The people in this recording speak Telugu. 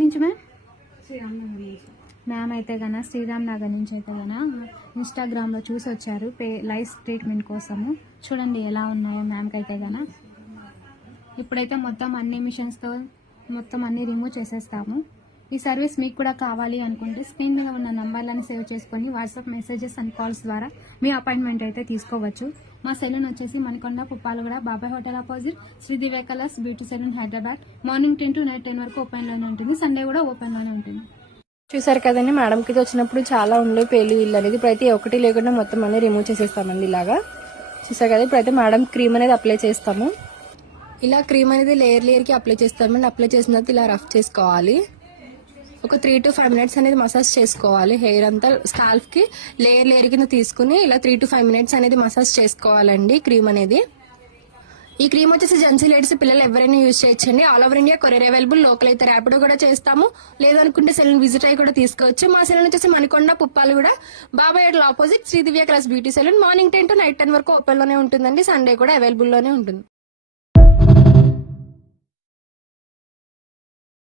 నుంచి మ్యామ్ అయితే కన్నా శ్రీరామ్ నగర్ నుంచి అయితే కన్నా ఇన్స్టాగ్రామ్లో చూసి వచ్చారు లైఫ్ ట్రీట్మెంట్ కోసము. చూడండి ఎలా ఉన్నాయో మ్యామ్కి అయితే కన్నా. ఇప్పుడైతే మొత్తం అన్ని మిషన్స్తో మొత్తం అన్ని రిమూవ్ చేసేస్తాము. ఈ సర్వీస్ మీకు కూడా కావాలి అనుకుంటే స్క్రీన్ మీద ఉన్న నంబర్లను సేవ్ చేసుకొని వాట్సాప్ మెసేజెస్ అండ్ కాల్స్ ద్వారా మీ అపాయింట్మెంట్ అయితే తీసుకోవచ్చు. మా సెలూన్ వచ్చేసి Manikonda Puppalaguda Babai hotel opposite Shri Divya colours beauty salon Hyderabad. Morning 10 to night 10 వరకు ఓపెన్లోనే ఉంటుంది. సండే కూడా ఓపెన్లోనే ఉంటుంది. చూసారు కదండి, మేడంకి ఇది వచ్చినప్పుడు చాలా ఉండే పేలు ఇల్లు అనేది ప్రతి ఒక్కటి లేకుండా మొత్తం అన్ని రిమూవ్ చేసేస్తామండి. ఇలాగా చూసారు కదా. ఇప్పుడైతే మేడం క్రీమ్ అనేది అప్లై చేస్తాము. ఇలా క్రీమ్ అనేది లేయర్ కి అప్లై చేస్తామండి. అప్లై చేసిన తర్వాత ఇలా రఫ్ చేసుకోవాలి. ఒక 3 to 5 minutes అనేది మసాజ్ చేసుకోవాలి. హెయిర్ అంతా స్కాల్ఫ్ కి లేయర్ కింద తీసుకుని ఇలా 3 to 5 minutes అనేది మసాజ్ చేసుకోవాలండి క్రీమ్ అనేది. ఈ క్రీమ్ వచ్చేసి జెంట్స్ లేడీస్ పిల్లలు ఎవరైనా యూజ్ చేయొచ్చండి. All over India courier available. Local అయితే ర్యాపిడో కూడా చేస్తాము. లేదనుకుంటే సెలూన్ విజిట్ అయ్యి కూడా తీసుకోవచ్చు. మా సెలూన్ వచ్చేసి Manikonda Puppalaguda Babai hotel opposite Shri Divya colours beauty salon. Morning 10 to night 10 వరకు ఓపెన్ లోనే ఉంటుందండి. సండే కూడా అవైలబుల్ లోనే ఉంటుంది.